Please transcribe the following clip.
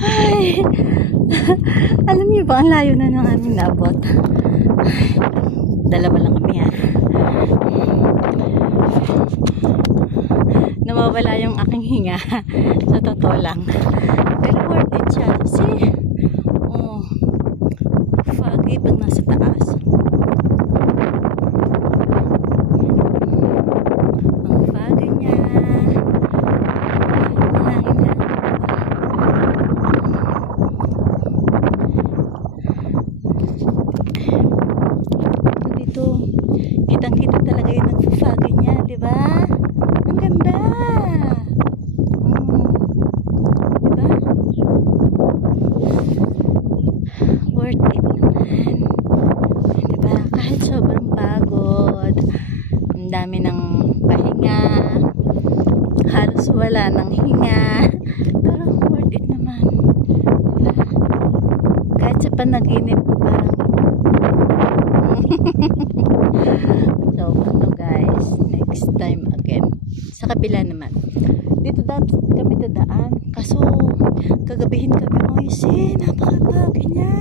Ay, alam niyo ba, ang layo na ng aming naabot. Ay, dalawa lang kami ha. Nawawala yung aking hinga. Sa totoo lang. Pero worth it siya. See? Oh, foggy pag nasa taas. Ang foggy niya. Dito, kitang-kita talaga yung nagfafoggy niya, di ba? Ang ganda. Diba? Worth it naman. Diba? Kahit sobrang pagod, ang dami ng pahinga, halos wala ng hinga, pero worth it naman. Diba? Kahit sa panaginip, parang so, ano guys, next time again. Sa kabila naman. Dito dapat kami dadaan. Kaso, kagabihin kami. Oy, napakapagi niya.